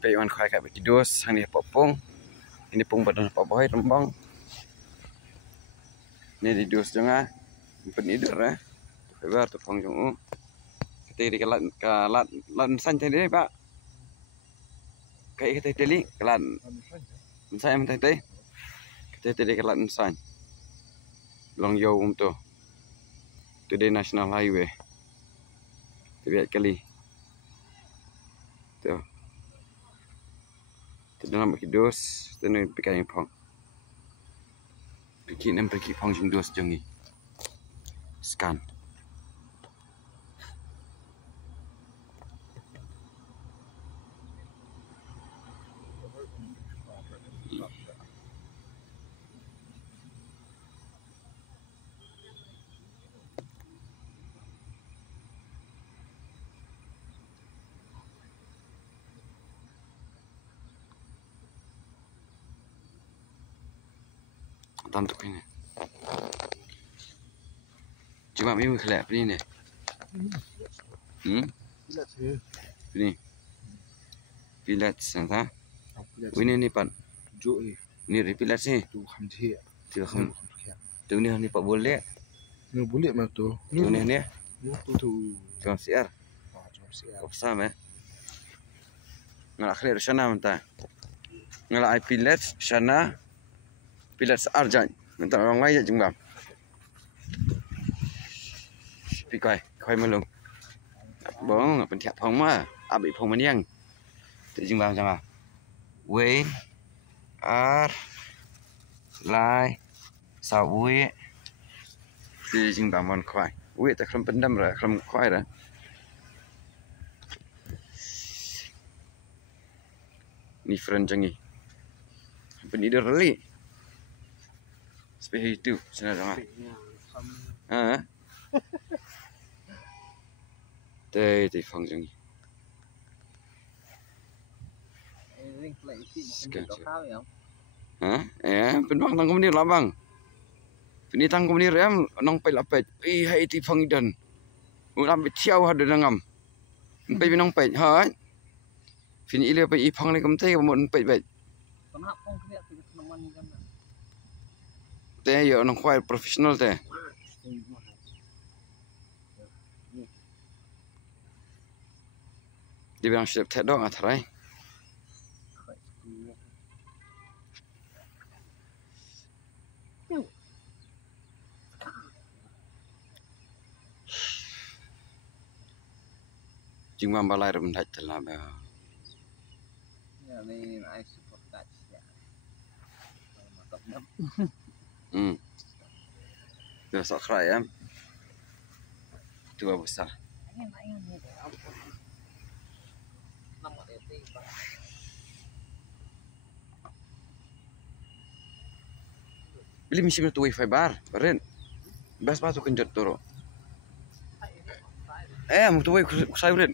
Peiwan khoi kat berkidus, hang ni popong. Ini pung badan papai rembang. Ni di dus janga. Penidur Febar tu pong jong. Kita di kalat san tadi Pak. Kai kita teli kalat. Saya mentah teh. Kita tadi kalat san. Long yo tu. Today National Highway. Terlihat kali. Tu. Kita dalam berkidus, kita nak pergi pong. Pergi pong jeng dus jeng ni. Scan. Tantuk ini. Cuma mimi kelak ni. Ini. Pilat sana. Ini ni pan. Ni pilat sih. Tu kham. Tu ni pak boleh. Ni boleh mah tu. Tu ni. Tu. Jom siar. Sama. Ngalak khair sana mentah. Ngalak pilat sana. Pilat searjan. Minta orang lain je bang. Coi melung. Bong, pen tiap phong mah. Abi phong maniang. Tu jeng bang jangan. Wei ar lai sao wei. Tu jeng bang mon khoi. Wei tak kelam pendam ra, kelam khoi ra. Ni friend jengi. Penidur reli. Seperti itu, sana jangan. Teh phong jeng. Penbang tang komuni lah bang. Peni tang komuni rem nong pe lapet. Hai ti phong idan. Ulam betiau ada nangam. Pe nong pe ha. Fini ile pe i phong le kom te mon pe pe. Teh yo nong khoi profesional teh. Dia bilang siap teh dong atrai. Jeng mam balai ram dah telah ba. Ya ni ai support touch ya. Dah sok krai Tua besar. Beli misi tu wifi bar, beren. Bas batu kenjut toro. Mutu wifi kusai beren.